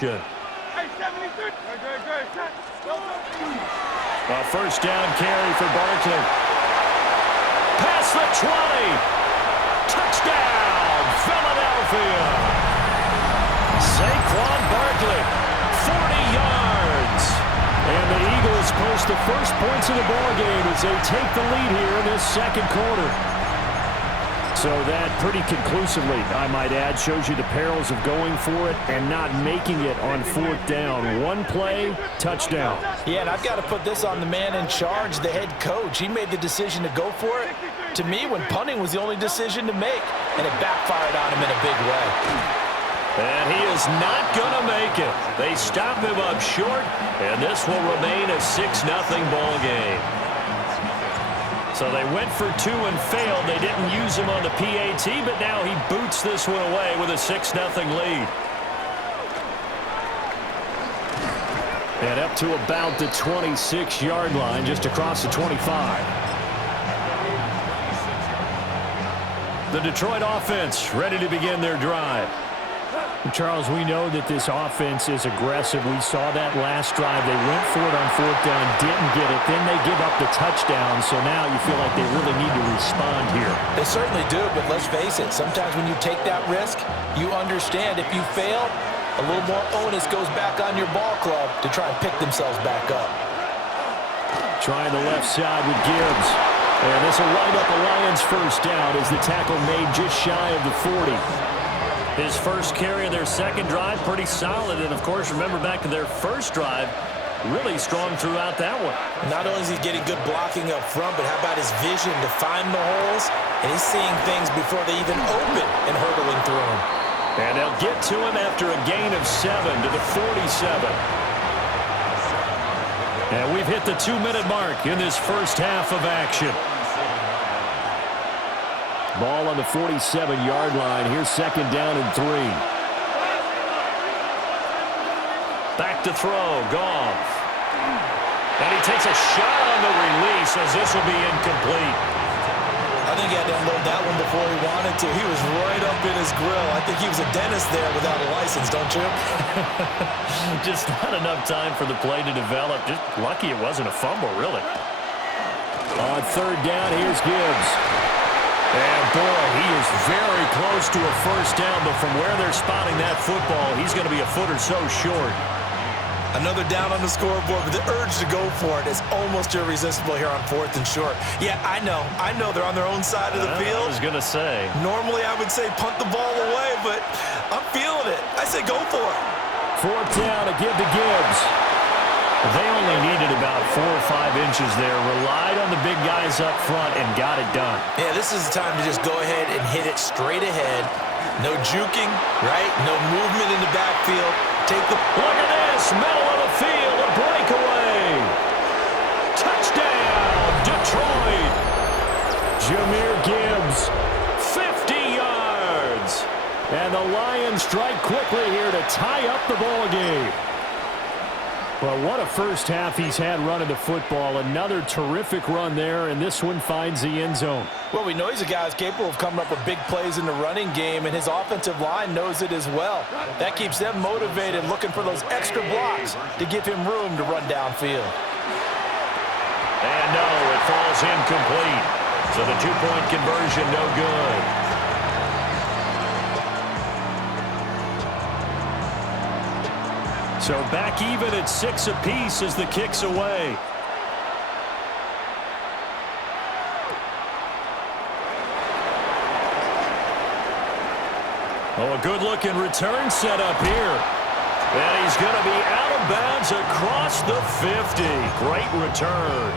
Good. A first down carry for Barkley. Past the 20. Touchdown, Philadelphia. Saquon Barkley, 40 yards. And the Eagles post the first points of the ballgame as they take the lead here in this second quarter. So that pretty conclusively, I might add, shows you the perils of going for it and not making it on fourth down. One play, touchdown. Yeah, and I've got to put this on the man in charge, the head coach. He made the decision to go for it. To me, when punting was the only decision to make, and it backfired on him in a big way. And he is not going to make it. They stop him up short, and this will remain a 6-0 ball game. So they went for two and failed. They didn't use him on the PAT, but now he boots this one away with a 6-0 lead. And up to about the 26-yard line, just across the 25. The Detroit offense ready to begin their drive. Charles, we know that this offense is aggressive. We saw that last drive. They went for it on fourth down, didn't get it. Then they give up the touchdown, so now you feel like they really need to respond here. They certainly do, but let's face it. Sometimes when you take that risk, you understand if you fail, a little more onus goes back on your ball club to try and pick themselves back up. Trying the left side with Gibbs. And this will wind up a Lions first down as the tackle made just shy of the 40. His first carry of their second drive, pretty solid. And, of course, remember back to their first drive, really strong throughout that one. Not only is he getting good blocking up front, but how about his vision to find the holes? And he's seeing things before they even open and hurdling through them. And they'll get to him after a gain of 7 to the 47. And we've hit the 2-minute mark in this first half of action. Ball on the 47-yard line. Here's second down and 3. Back to throw. Goff. And he takes a shot on the release as this will be incomplete. I think he had to unload that one before he wanted to. He was right up in his grill. I think he was a dentist there without a license, don't you? Just not enough time for the play to develop. Just lucky it wasn't a fumble, really. On third down, here's Gibbs. And, boy, he is very close to a first down, but from where they're spotting that football, he's going to be a foot or so short. Another down on the scoreboard, but the urge to go for it is almost irresistible here on fourth and short. Yeah, I know they're on their own side of the field. I was going to say. Normally I would say punt the ball away, but I'm feeling it. I say go for it. Fourth down to give to Gibbs. They only needed about 4 or 5 inches there, relied on the big guys up front, and got it done. Yeah, this is the time to just go ahead and hit it straight ahead. No juking, right? No movement in the backfield. Take the... Look at this! Middle of the field, a breakaway! Touchdown, Detroit! Jahmyr Gibbs, 50 yards! And the Lions strike quickly here to tie up the ball game. Well, what a first half he's had running the football. Another terrific run there, and this one finds the end zone. Well, we know he's a guy who's capable of coming up with big plays in the running game, and his offensive line knows it as well. That keeps them motivated, looking for those extra blocks to give him room to run downfield. And no, it falls incomplete. So the 2-point conversion, no good. So back even at 6 apiece as the kick's away. Oh, a good-looking return set up here. And he's going to be out of bounds across the 50. Great return.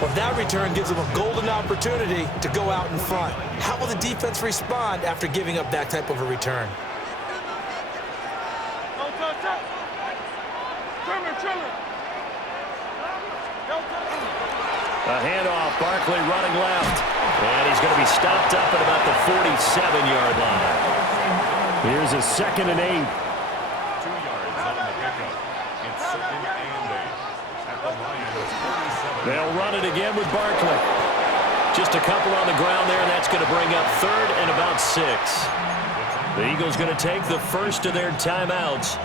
Well, that return gives him a golden opportunity to go out in front. How will the defense respond after giving up that type of a return? A handoff, Barkley running left. And he's going to be stopped up at about the 47-yard line. Here's a 2nd and 8. 2 yards on the pickup. It's 2nd and 8. At the Lions, 47. They'll run it again with Barkley. Just a couple on the ground there, and that's going to bring up 3rd and about 6. The Eagles going to take the first of their timeouts.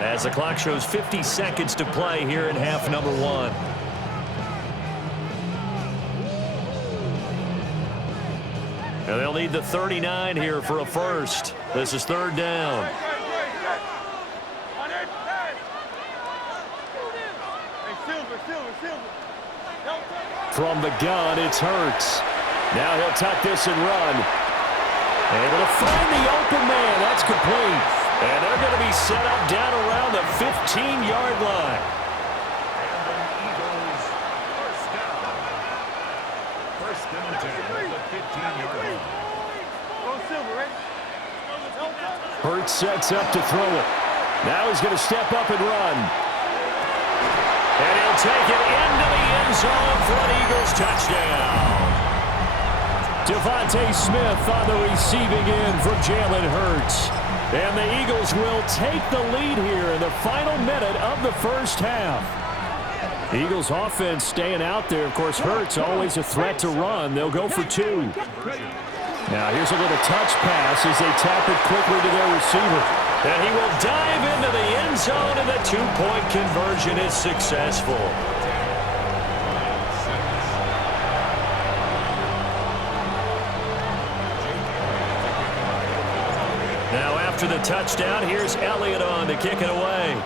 As the clock shows 50 seconds to play here in half number one. And they'll need the 39 here for a first. This is third down. From the gun, it's Hurts. Now he'll tuck this and run. Able to find the open man. That's complete. And they're going to be set up down around the 15-yard line. First and 10 at the 15-yard line. Hurts sets up to throw it. Now he's going to step up and run. And he'll take it into the end zone for an Eagles touchdown. Devontae Smith on the receiving end for Jalen Hurts. And the Eagles will take the lead here in the final minute of the first half. Eagles offense staying out there. Of course, Hurts always a threat to run. They'll go for two. Now here's a little touch pass as they tap it quickly to their receiver. And he will dive into the end zone, and the two-point conversion is successful. Now after the touchdown, here's Elliott on to kick it away.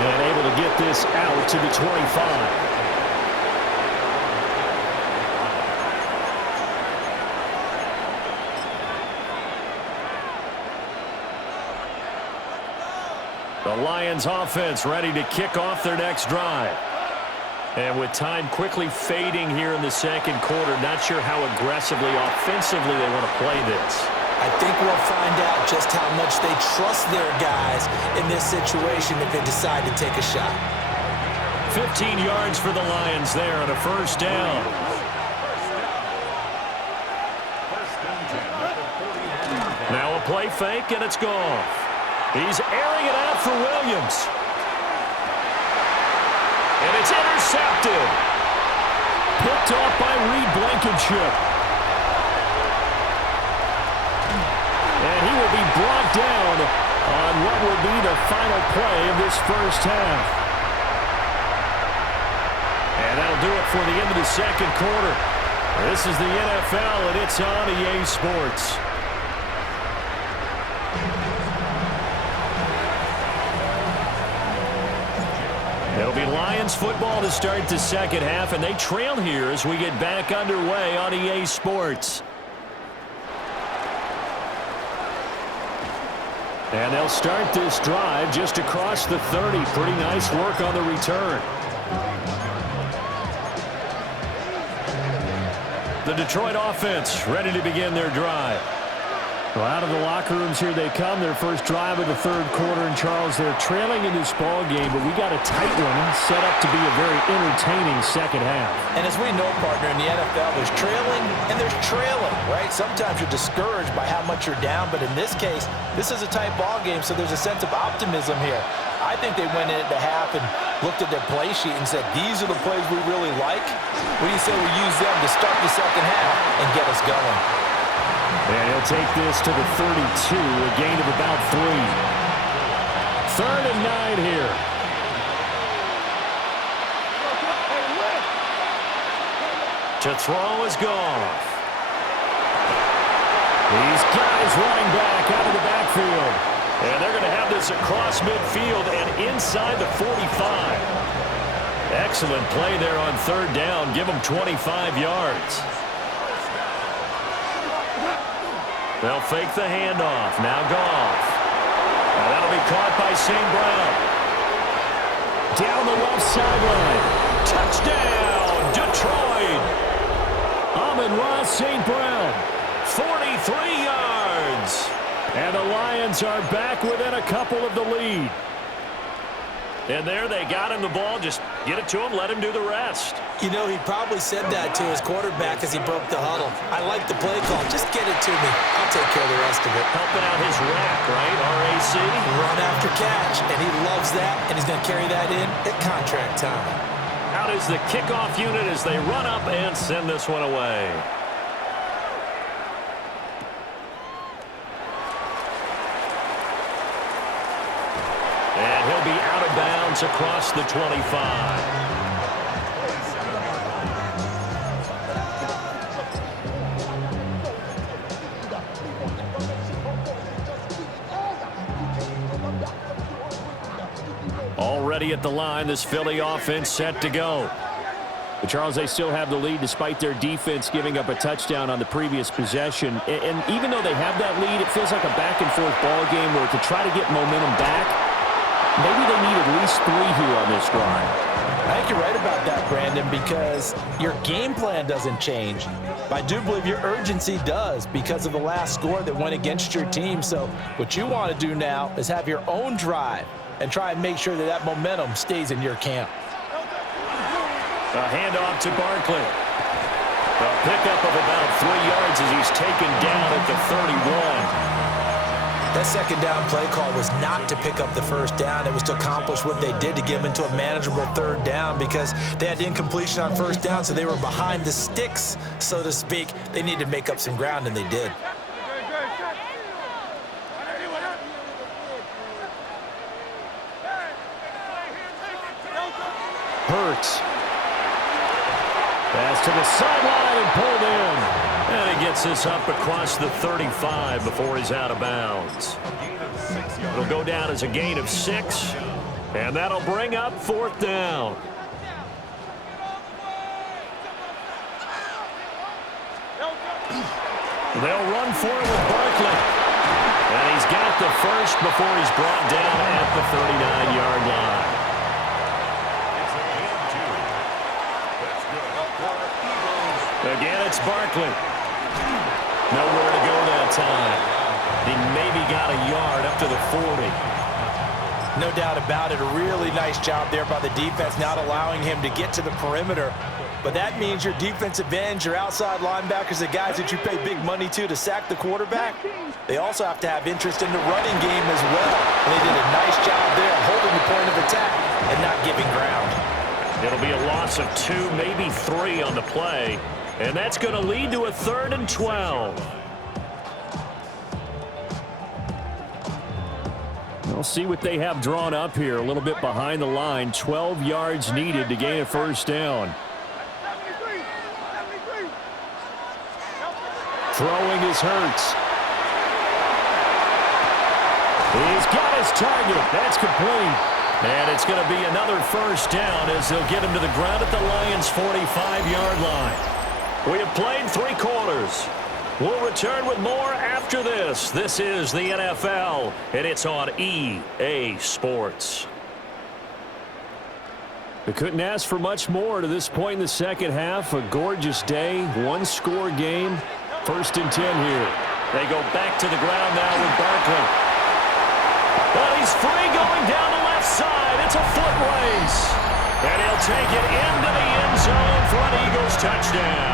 And able to get this out to the 25. The Lions offense ready to kick off their next drive. And with time quickly fading here in the second quarter, not sure how aggressively, offensively they want to play this. I think we'll find out just how much they trust their guys in this situation if they decide to take a shot. 15 yards for the Lions there on a first down. Now a play fake, and it's gone. He's airing it out for Williams. And it's intercepted. Picked off by Reed Blankenship. And he will be brought down on what will be the final play of this first half. And that'll do it for the end of the second quarter. This is the NFL, and it's on EA Sports. It'll be Lions football to start the second half, and they trail here as we get back underway on EA Sports. And they'll start this drive just across the 30. Pretty nice work on the return. The Detroit offense ready to begin their drive. Well, out of the locker rooms here they come. Their first drive of the third quarter. And, Charles, they're trailing in this ball game, but we got a tight one set up to be a very entertaining second half. And as we know, partner, in the NFL, there's trailing and there's trailing, right? Sometimes you're discouraged by how much you're down, but in this case, this is a tight ball game, so there's a sense of optimism here. I think they went in at the half and looked at their play sheet and said, these are the plays we really like. What do you say we use them to start the second half and get us going? And he'll take this to the 32, a gain of about 3. 3rd and 9 here. To throw is Goff. These guys running back out of the backfield. And they're going to have this across midfield and inside the 45. Excellent play there on third down. Give them 25 yards. They'll fake the handoff. Now Goff. And that'll be caught by St. Brown. Down the left sideline. Touchdown, Detroit. Amon-Ra St. Brown. 43 yards. And the Lions are back within a couple of the lead. And there they got him the ball. Just get it to him, let him do the rest. You know, he probably said that to his quarterback as he broke the huddle. I like the play call. Just get it to me. I'll take care of the rest of it. Helping out his rack, right? RAC. Run after catch, and he loves that, and he's going to carry that in at contract time. Out is the kickoff unit as they run up and send this one away. yards across the 25. Already at the line, this Philly offense set to go. But Charles, they still have the lead despite their defense giving up a touchdown on the previous possession. And even though they have that lead, it feels like a back-and-forth ball game where to try to get momentum back, maybe they need at least 3 here on this drive. I think you're right about that, Brandon, because your game plan doesn't change. But I do believe your urgency does because of the last score that went against your team. So what you want to do now is have your own drive and try and make sure that that momentum stays in your camp. A handoff to Barkley. A pickup of about 3 yards as he's taken down at the 31. That second down play call was not to pick up the first down. It was to accomplish what they did to get them into a manageable third down because they had incompletion on first down, so they were behind the sticks, so to speak. They needed to make up some ground, and they did. Hurts. Pass to the sideline and pulled in. And he gets this up across the 35 before he's out of bounds. It'll go down as a gain of 6. And that'll bring up 4th down. They'll run for it with Barkley. And he's got the first before he's brought down at the 39-yard line. Again, it's Barkley. Nowhere to go that time. He maybe got a yard up to the 40. No doubt about it. A really nice job there by the defense, not allowing him to get to the perimeter. But that means your defensive ends, your outside linebackers, the guys that you pay big money to sack the quarterback, they also have to have interest in the running game as well. And they did a nice job there holding the point of attack and not giving ground. It'll be a loss of 2, maybe 3 on the play. And that's going to lead to a 3rd and 12. We'll see what they have drawn up here. A little bit behind the line. 12 yards needed to gain a first down. Throwing is Hurts. He's got his target. That's complete. And it's going to be another first down as they'll get him to the ground at the Lions' 45-yard line. We have played 3 quarters. We'll return with more after this. This is the NFL, and it's on EA Sports. They couldn't ask for much more to this point in the second half. A gorgeous day, 1-score game. 1st and 10 here. They go back to the ground now with Barkley. But he's free going down the left side. It's a foot race. And he'll take it into the end zone for an Eagles touchdown.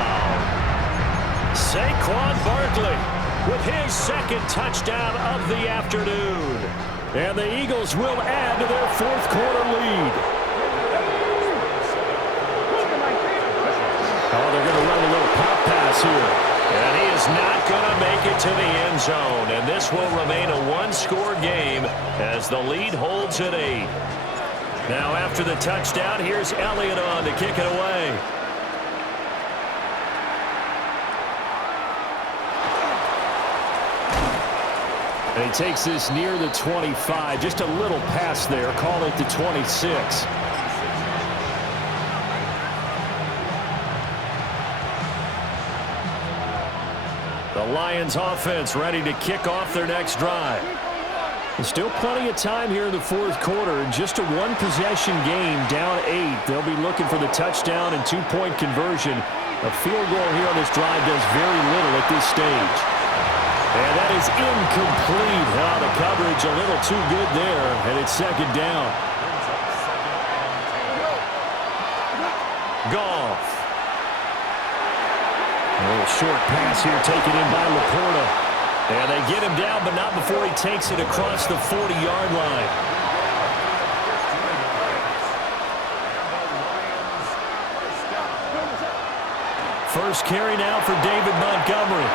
Saquon Barkley with his 2nd touchdown of the afternoon. And the Eagles will add to their 4th quarter lead. Oh, they're going to run a little pop pass here. And he is not going to make it to the end zone. And this will remain a 1-score game as the lead holds at 8. Now after the touchdown, here's Elliott on to kick it away. And he takes this near the 25. Just a little pass there. Call it the 26. The Lions offense ready to kick off their next drive. There's still plenty of time here in the 4th quarter. Just a 1-possession game, down 8. They'll be looking for the touchdown and 2-point conversion. A field goal here on this drive does very little at this stage. And that is incomplete. Oh, the coverage a little too good there, and it's 2nd down. Goff. A little short pass here taken in by Laporta. And they get him down, but not before he takes it across the 40-yard line. First carry now for David Montgomery.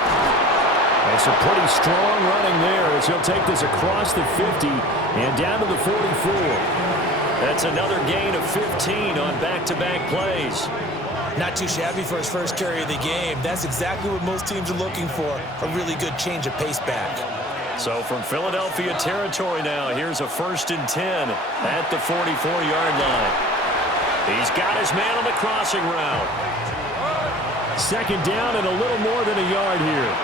Well, some pretty strong running there as he'll take this across the 50 and down to the 44. That's another gain of 15 on back-to-back plays. Not too shabby for his first carry of the game. That's exactly what most teams are looking for, a really good change of pace back. So from Philadelphia territory now, here's a 1st and 10 at the 44-yard line. He's got his man on the crossing route. 2nd down and a little more than a yard here.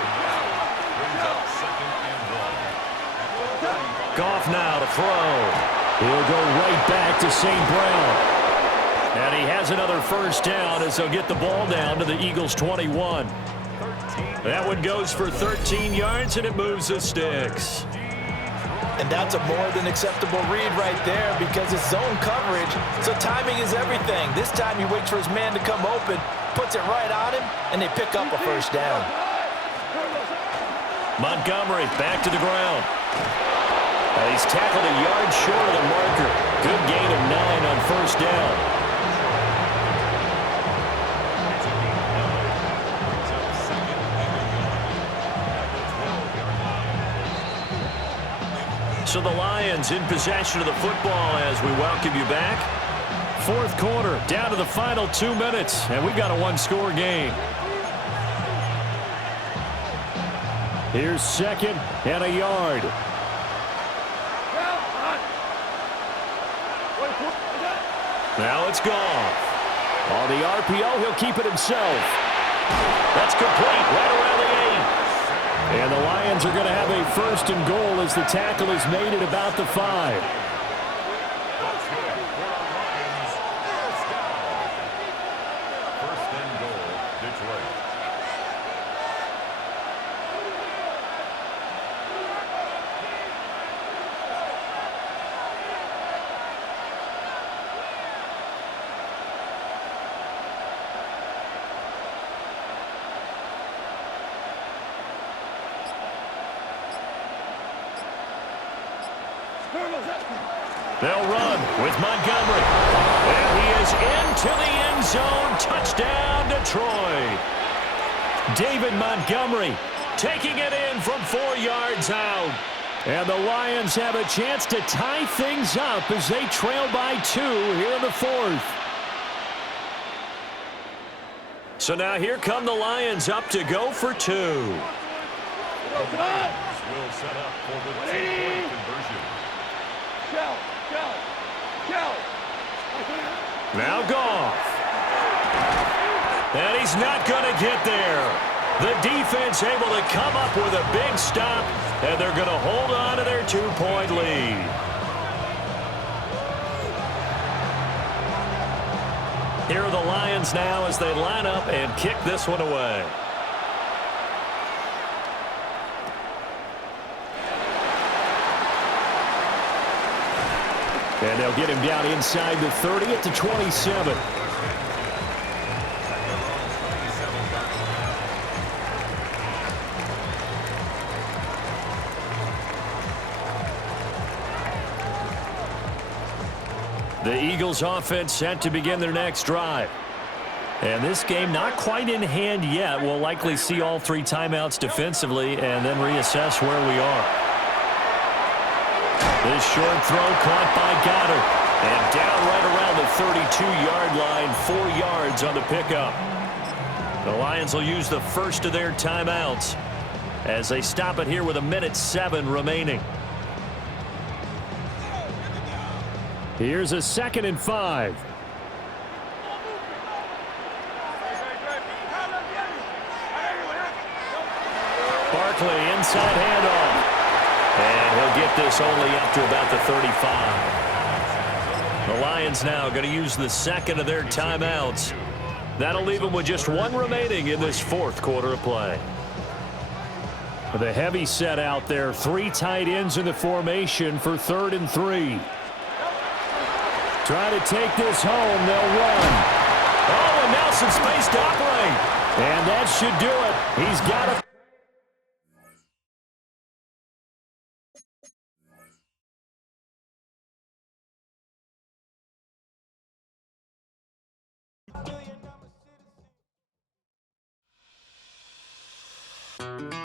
Goff now to throw. He'll go right back to St. Brown. And he has another 1st down as they'll get the ball down to the Eagles' 21. That one goes for 13 yards, and it moves the sticks. And that's a more than acceptable read right there because it's zone coverage, so timing is everything. This time he waits for his man to come open, puts it right on him, and they pick up a 1st down. Montgomery back to the ground. He's tackled a yard short of the marker. Good gain of 9 on 1st down. So the Lions in possession of the football as we welcome you back. 4th quarter, down to the final 2 minutes, and we've got a 1-score game. Here's 2nd and a yard. Now it's gone. On the RPO, he'll keep it himself. That's complete right around the 8. And the Lions are going to have a 1st and goal as the tackle is made at about the 5. First and goal, Detroit. They'll run with Montgomery. And he is into the end zone. Touchdown, Detroit. David Montgomery taking it in from 4 yards out. And the Lions have a chance to tie things up as they trail by 2 here in the 4th. So now here come the Lions up to go for 2. Will set up for the 2-point conversion. Now Goff. And he's not going to get there. The defense able to come up with a big stop, and they're going to hold on to their 2-point lead. Here are the Lions now as they line up and kick this one away. And they'll get him down inside the 30 at the 27. The Eagles offense set to begin their next drive. And this game not quite in hand yet. We'll likely see all 3 timeouts defensively and then reassess where we are. This short throw caught by Goddard. And down right around the 32-yard line, 4 yards on the pickup. The Lions will use the first of their timeouts as they stop it here with 1:07 remaining. Here's a 2nd and 5. Barkley inside handoff. And he'll get this only up to about the 35. The Lions now going to use the 2nd of their timeouts. That'll leave them with just 1 remaining in this 4th quarter of play. The heavy set out there. 3 tight ends in the formation for 3rd and 3. Try to take this home. They'll run. Oh, and now some space to operate. And that should do it. He's got it.